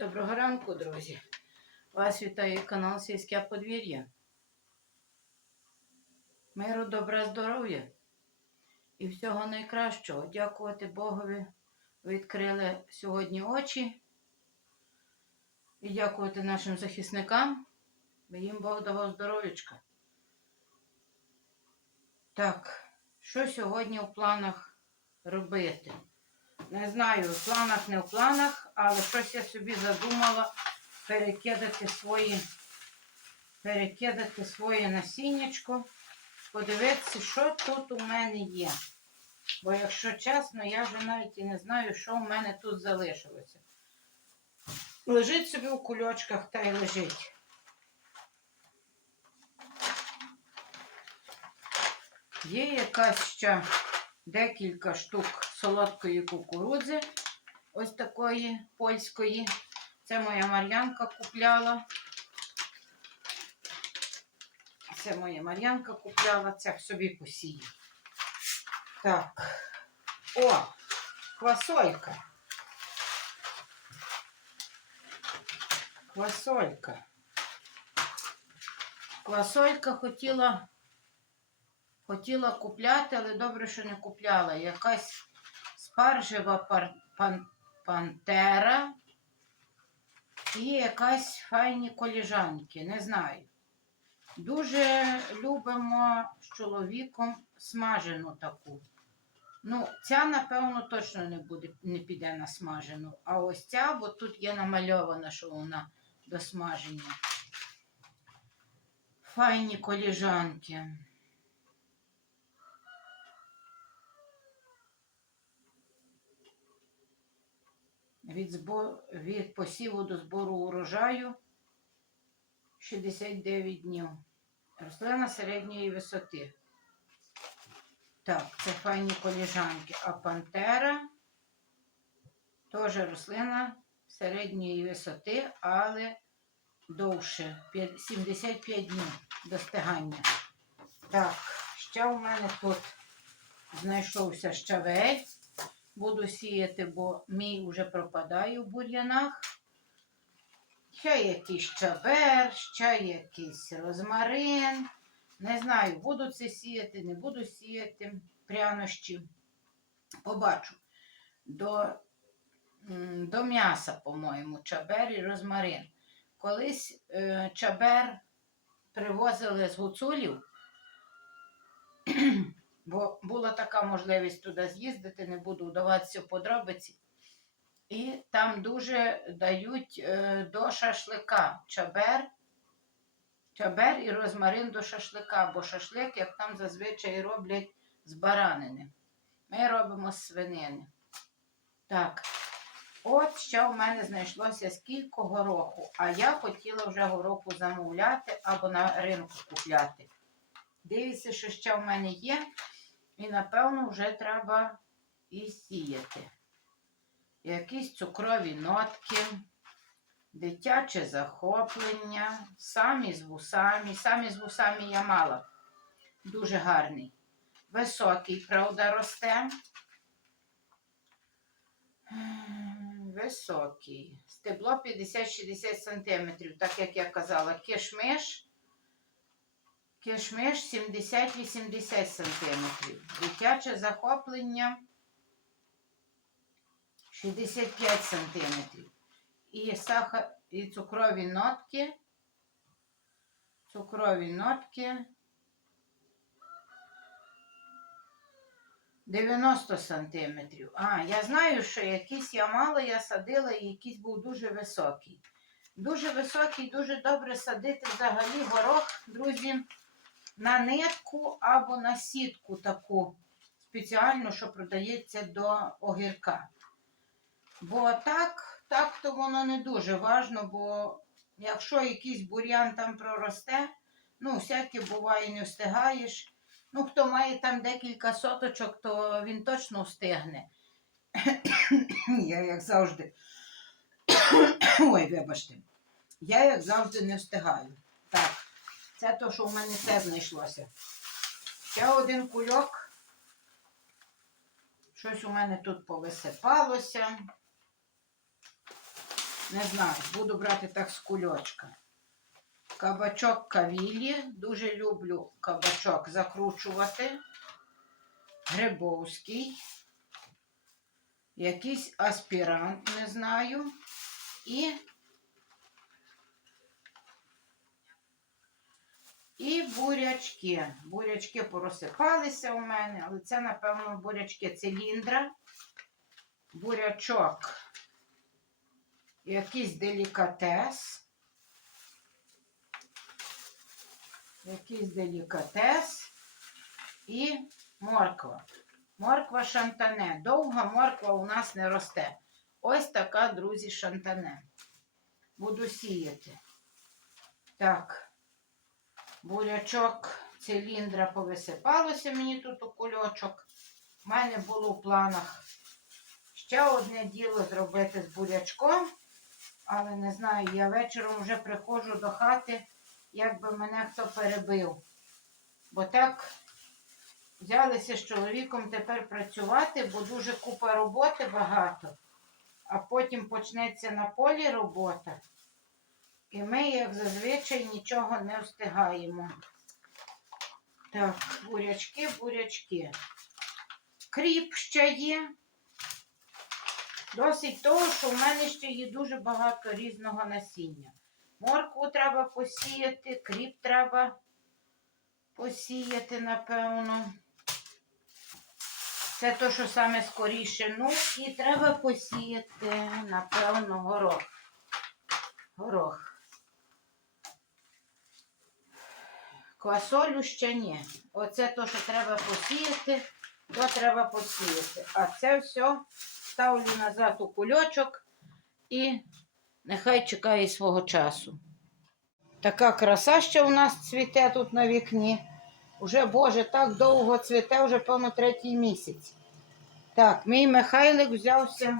Доброго ранку, друзі. Вас вітає канал Сільське подвір'я. Миру, добра, здоров'я і всього найкращого. Дякувати Богові. Відкрили сьогодні очі. І дякувати нашим захисникам. Їм Бог давав здоров'ячка. Так, що сьогодні в планах робити? Не знаю, в планах, не в планах, але щось я собі задумала перекидати свої, перекидати своє насіннячко, подивитися, що тут у мене є. Бо, якщо чесно, я вже навіть і не знаю, що у мене тут залишилося. Лежить собі у кульочках та й лежить. Є якась ще декілька штук солодкої кукурудзи, ось такої польської. Це моя Мар'янка купляла. Це моя Мар'янка купляла, це в собі посію. Так. О, квасолька. Квасолька. Квасолька хотіла Хотіла купляти, але добре, що не купляла. Якась спаржева пар... пан... пантера і якась файні коліжанки, не знаю. Дуже любимо з чоловіком смажену таку. Ну, ця, напевно, точно не буде, не піде на смажену. А ось ця, бо тут є намальована, що вона до смаження. Файні коліжанки. Від, збор... від посіву до збору урожаю 69 днів. Рослина середньої висоти. Так, це файні коліжанки. А пантера теж рослина середньої висоти, але довше. 75 днів достигання. Так, ще у мене тут знайшовся щавель буду сіяти, бо мій вже пропадає в бур'янах. Ще якийсь чабер, ще якийсь розмарин. Не знаю, буду це сіяти, не буду сіяти прянощі. Побачу. До до м'яса, по-моєму, чабер і розмарин. Колись е, чабер привозили з гуцулів. Бо була така можливість туди з'їздити, не буду вдаватися в подробиці. І там дуже дають е, до шашлика чабер, чабер і розмарин до шашлика, бо шашлик, як там зазвичай роблять з баранини. Ми робимо з свинини. Так, от що в мене знайшлося скільки гороху, а я хотіла вже гороху замовляти або на ринку купляти. Дивіться, що ще в мене є. І, напевно, вже треба і сіяти. Якісь цукрові нотки, дитяче захоплення, самі з вусами. Самі з вусами я мала. Дуже гарний. Високий, правда, росте. Високий. Стебло 50-60 см, так як я казала, кишмиш. Кишмиш 70-80 см. Дитяче захоплення 65 см. І сахар, і цукрові нотки. Цукрові нотки 90 см. А, я знаю, що якийсь я мала, я садила і якийсь був дуже високий. Дуже високий, дуже добре садити взагалі горох, друзі на нитку або на сітку таку спеціальну, що продається до огірка. Бо так, так то воно не дуже важно, бо якщо якийсь бур'ян там проросте, ну, всяке буває, не встигаєш. Ну, хто має там декілька соточок, то він точно встигне. Я, як завжди. Ой, вибачте. Я, як завжди, не встигаю. Це то, що в мене це знайшлося. Ще один кульок. Щось у мене тут повисипалося. Не знаю, буду брати так з кульочка. Кабачок кавілі. Дуже люблю кабачок закручувати. Грибовський. Якийсь аспірант, не знаю. І. І бурячки. Бурячки порозсипалися у мене, але це, напевно, бурячки циліндра. Бурячок. Якийсь делікатес. Якийсь делікатес. І морква. Морква шантане. Довга морква у нас не росте. Ось така, друзі, шантане. Буду сіяти. Так. Бурячок циліндра повисипалося мені тут у кульочок. У мене було в планах ще одне діло зробити з бурячком. Але не знаю, я вечором вже приходжу до хати, як би мене хто перебив. Бо так взялися з чоловіком тепер працювати, бо дуже купа роботи багато, а потім почнеться на полі робота. І ми, як зазвичай, нічого не встигаємо. Так, бурячки, бурячки. Кріп ще є. Досить того, що в мене ще є дуже багато різного насіння. Моркву треба посіяти, кріп треба посіяти, напевно. Це то, що саме скоріше. Ну, і треба посіяти, напевно, горох. Горох. Квасолю ще ні. Оце то, що треба посіяти, то треба посіяти. А це все ставлю назад у кульочок і нехай чекає свого часу. Така краса ще у нас цвіте тут на вікні. Уже, Боже, так довго цвіте, вже певно третій місяць. Так, мій Михайлик взявся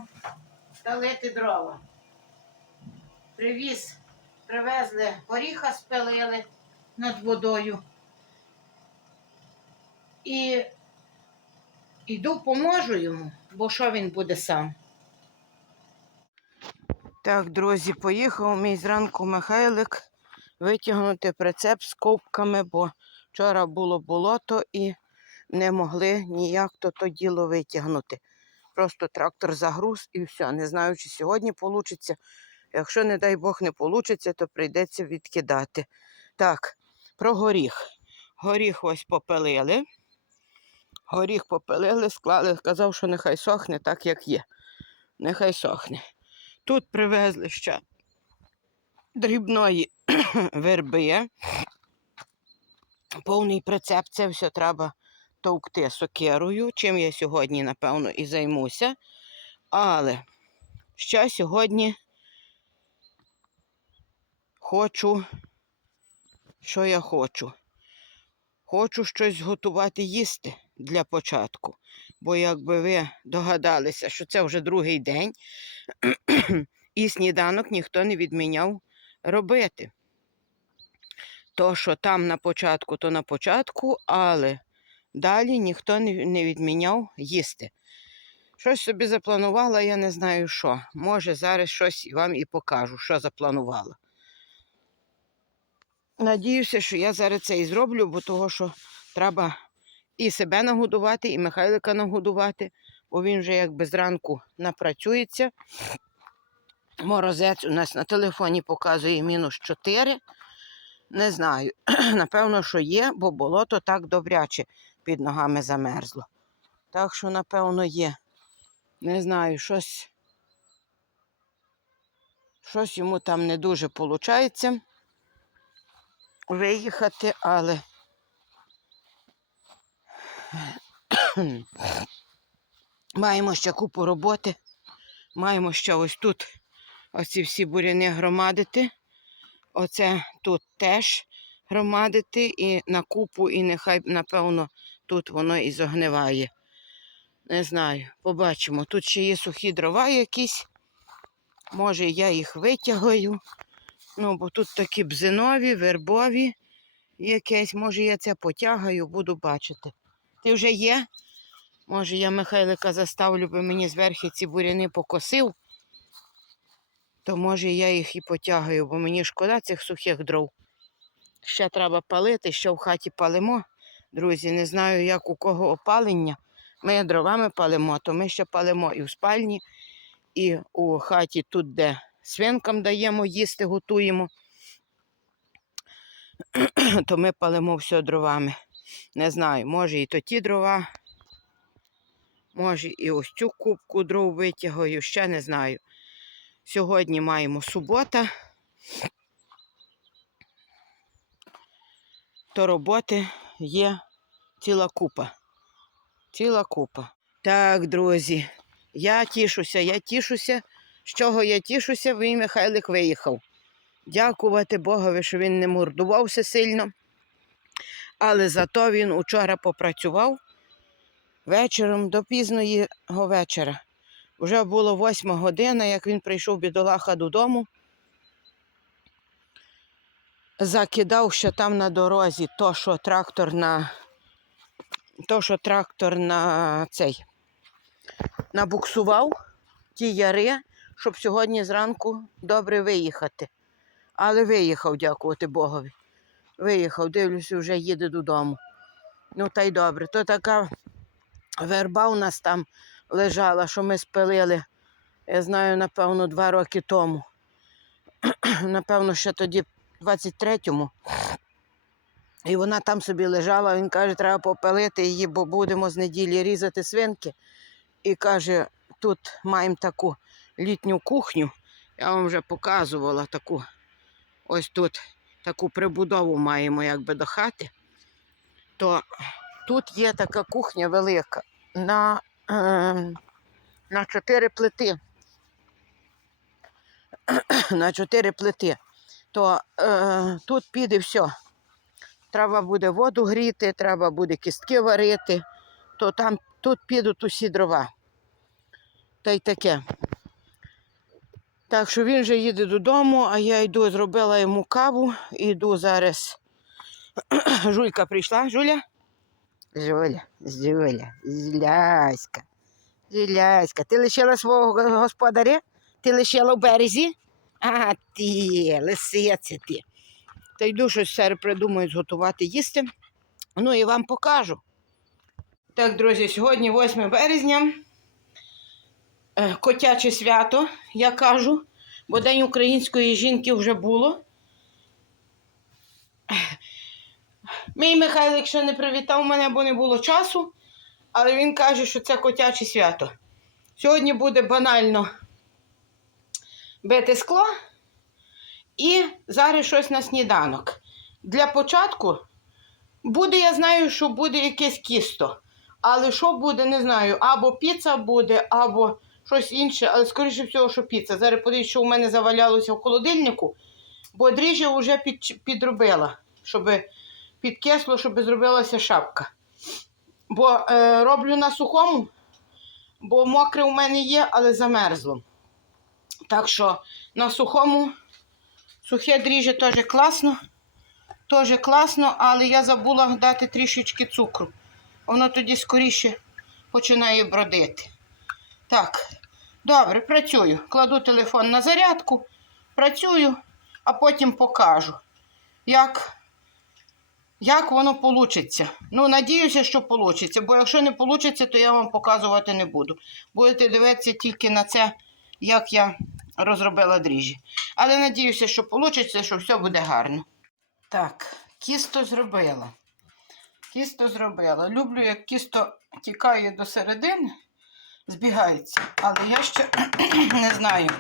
талити дрова. Привіз, привезли горіха, спилили над водою. І йду поможу йому, бо що він буде сам. Так, друзі, поїхав мій зранку Михайлик витягнути прицеп з ковками, бо вчора було болото і не могли ніяк то, то діло витягнути. Просто трактор загруз і все. Не знаю, чи сьогодні вийде. Якщо, не дай Бог, не вийде, то прийдеться відкидати. Так, про горіх. Горіх ось попилили. Горіх попилили, склали, сказав, що нехай сохне так, як є. Нехай сохне. Тут привезли ще дрібної верби. Повний прицеп, це все треба товкти сокирою, чим я сьогодні, напевно, і займуся. Але ще сьогодні хочу, що я хочу. Хочу щось готувати їсти для початку. Бо якби ви догадалися, що це вже другий день, і сніданок ніхто не відміняв робити. То, що там на початку, то на початку, але далі ніхто не відміняв їсти. Щось собі запланувала, я не знаю що. Може, зараз щось вам і покажу, що запланувала. Надіюся, що я зараз це і зроблю, бо того, що треба і себе нагодувати, і Михайлика нагодувати, бо він вже якби зранку напрацюється. Морозець у нас на телефоні показує мінус 4. Не знаю. Напевно, що є, бо болото так добряче під ногами замерзло. Так що, напевно, є. Не знаю, щось. Щось йому там не дуже виходить виїхати, але маємо ще купу роботи. Маємо ще ось тут оці всі буряни громадити. Оце тут теж громадити і на купу, і нехай, напевно, тут воно і загниває. Не знаю, побачимо. Тут ще є сухі дрова якісь. Може, я їх витягаю. Ну, бо тут такі бзинові, вербові якесь. Може, я це потягаю, буду бачити. Ти вже є? Може, я Михайлика заставлю, би мені зверху ці буряни покосив. то може я їх і потягаю, бо мені шкода цих сухих дров. Ще треба палити, що в хаті палимо. Друзі, не знаю, як у кого опалення. Ми дровами палимо, то ми ще палимо і в спальні, і у хаті тут, де свинкам даємо їсти, готуємо, то ми палимо все дровами. Не знаю, може і то ті дрова, може і ось цю кубку дров витягаю, ще не знаю. Сьогодні маємо субота. То роботи є ціла купа. Ціла купа. Так, друзі, я тішуся, я тішуся. З чого я тішуся, мій Михайлик виїхав. Дякувати Богові, що він не мордувався сильно. Але зато він учора попрацював вечором до пізної вечора. Вже було восьма година, як він прийшов бідолаха додому. Закидав ще там на дорозі то, що трактор на то, що трактор на цей набуксував ті яри, щоб сьогодні зранку добре виїхати. Але виїхав, дякувати Богові. Виїхав, дивлюся, вже їде додому. Ну та й добре. То така верба у нас там лежала, що ми спилили, я знаю, напевно, два роки тому. напевно, ще тоді, в 23-му. І вона там собі лежала, він каже, треба попилити її, бо будемо з неділі різати свинки. І каже, тут маємо таку літню кухню. Я вам вже показувала таку. Ось тут таку прибудову маємо якби до хати. То тут є така кухня велика на, е, на чотири плити. на чотири плити. То е, тут піде все. Треба буде воду гріти, треба буде кістки варити, то там тут підуть усі дрова. Та й таке. Так що він вже їде додому, а я йду, зробила йому каву, іду зараз. Жулька прийшла. Жуля? Жуля, Жуля, Зляська. Зляська. Ти лишила свого господаря? Ти лишила в березі? А ти, лисиця ти. Та йду щось все придумаю зготувати їсти. Ну і вам покажу. Так, друзі, сьогодні 8 березня. Е, Котяче свято, я кажу, бо День української жінки вже було. Мій Михайлик ще не привітав мене, бо не було часу, але він каже, що це котяче свято. Сьогодні буде банально бити скло і зараз щось на сніданок. Для початку буде, я знаю, що буде якесь кісто. Але що буде, не знаю. Або піца буде, або щось інше, але скоріше всього, що піца. Зараз подивіться, що у мене завалялося в холодильнику, бо дріжджя вже під, підробила, щоб підкисло, щоб зробилася шапка. Бо е, роблю на сухому, бо мокре у мене є, але замерзло. Так що на сухому сухе дріжджя теж класно. Теж класно, але я забула дати трішечки цукру. Воно тоді скоріше починає бродити. Так, добре, працюю. Кладу телефон на зарядку, працюю, а потім покажу, як, як воно вийде. Ну, надіюся, що вийде, бо якщо не вийде, то я вам показувати не буду. Будете дивитися тільки на це, як я розробила дріжджі. Але надіюся, що вийде, що все буде гарно. Так, кісто зробила. Кісто зробила. Люблю, як кісто тікає до середини, збігається. Але я ще не знаю,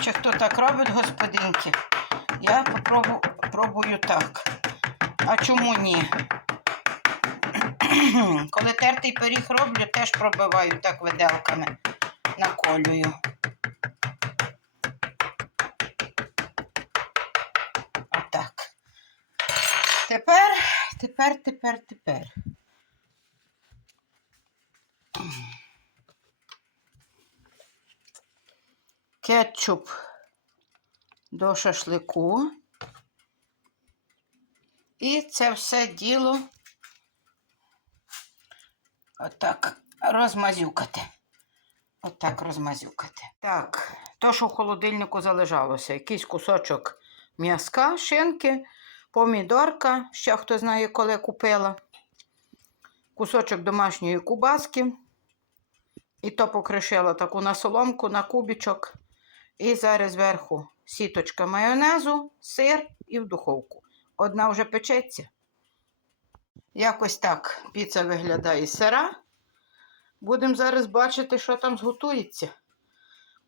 чи хто так робить, господинки. Я попробую, пробую так. А чому ні? Коли тертий пиріг роблю, теж пробиваю так виделками, наколюю. Отак. Тепер, тепер, тепер, тепер. Кетчуп до шашлику. І це все діло отак розмазюкати. Отак розмазюкати. Так, то, що в холодильнику залежалося. Якийсь кусочок м'язка, шинки, помідорка, ще хто знає, коли купила, кусочок домашньої кубаски. І то покришила таку на соломку, на кубічок. І зараз зверху сіточка майонезу, сир і в духовку. Одна вже печеться. Якось так піца виглядає сира. Будемо зараз бачити, що там зготується.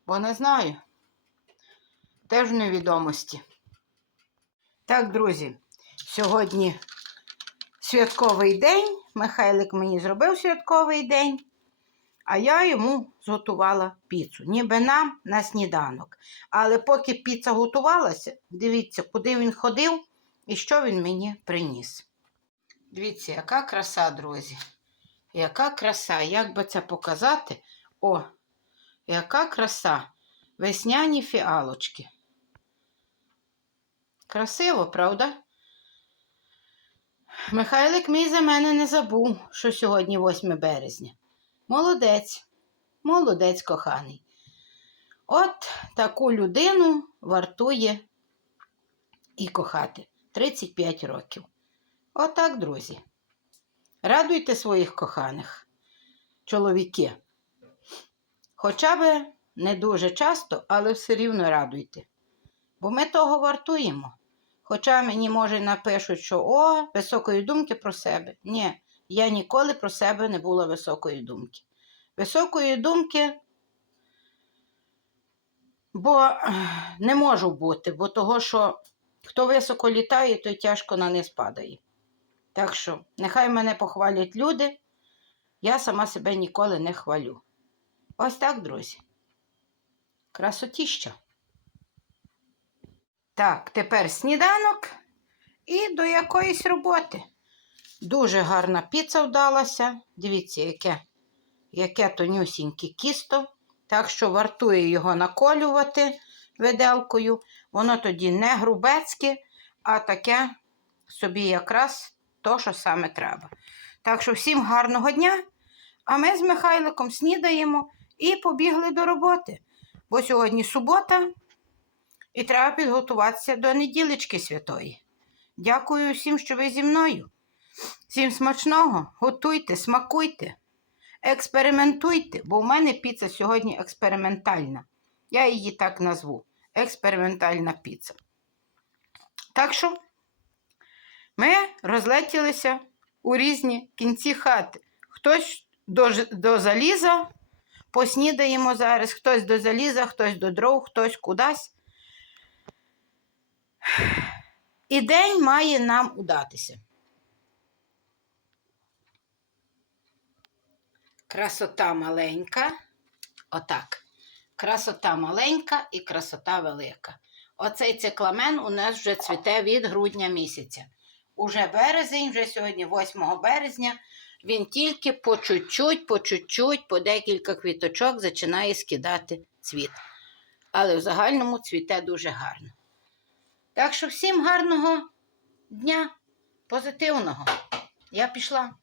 Бо не знаю. Теж невідомості. Так, друзі, сьогодні святковий день. Михайлик мені зробив святковий день, а я йому зготувала піцу. Ніби нам на сніданок. Але поки піца готувалася, дивіться, куди він ходив і що він мені приніс. Дивіться, яка краса, друзі. Яка краса, як би це показати? О, яка краса. Весняні фіалочки. Красиво, правда? Михайлик мій за мене не забув, що сьогодні 8 березня. Молодець, молодець коханий. От таку людину вартує і кохати 35 років. Отак, друзі. Радуйте своїх коханих, чоловіки. Хоча би не дуже часто, але все рівно радуйте. Бо ми того вартуємо. Хоча мені, може, напишуть, що о, високої думки про себе. Ні, я ніколи про себе не була високої думки. Високої думки, бо не можу бути, бо того, що хто високо літає, той тяжко на низ падає. Так що, нехай мене похвалять люди, я сама себе ніколи не хвалю. Ось так, друзі. Красотіща. Так, тепер сніданок і до якоїсь роботи. Дуже гарна піца вдалася. Дивіться, яке, яке тонюсіньке кісто. Так що вартує його наколювати виделкою. Воно тоді не грубецьке, а таке собі якраз то, що саме треба. Так що всім гарного дня. А ми з Михайликом снідаємо і побігли до роботи. Бо сьогодні субота. І треба підготуватися до неділечки святої. Дякую всім, що ви зі мною. Всім смачного, готуйте, смакуйте, експериментуйте, бо в мене піца сьогодні експериментальна. Я її так назву. Експериментальна піца. Так що ми розлетілися у різні кінці хати. Хтось до, до заліза, поснідаємо зараз, хтось до заліза, хтось до дров, хтось кудись. І день має нам удатися. Красота маленька. Отак. Красота маленька і красота велика. Оцей цикламен у нас вже цвіте від грудня місяця. Уже березень, вже сьогодні 8 березня. Він тільки по чуть-чуть, по чуть-чуть, по декілька квіточок починає скидати цвіт. Але в загальному цвіте дуже гарно. Так що всім гарного дня, позитивного. Я пішла.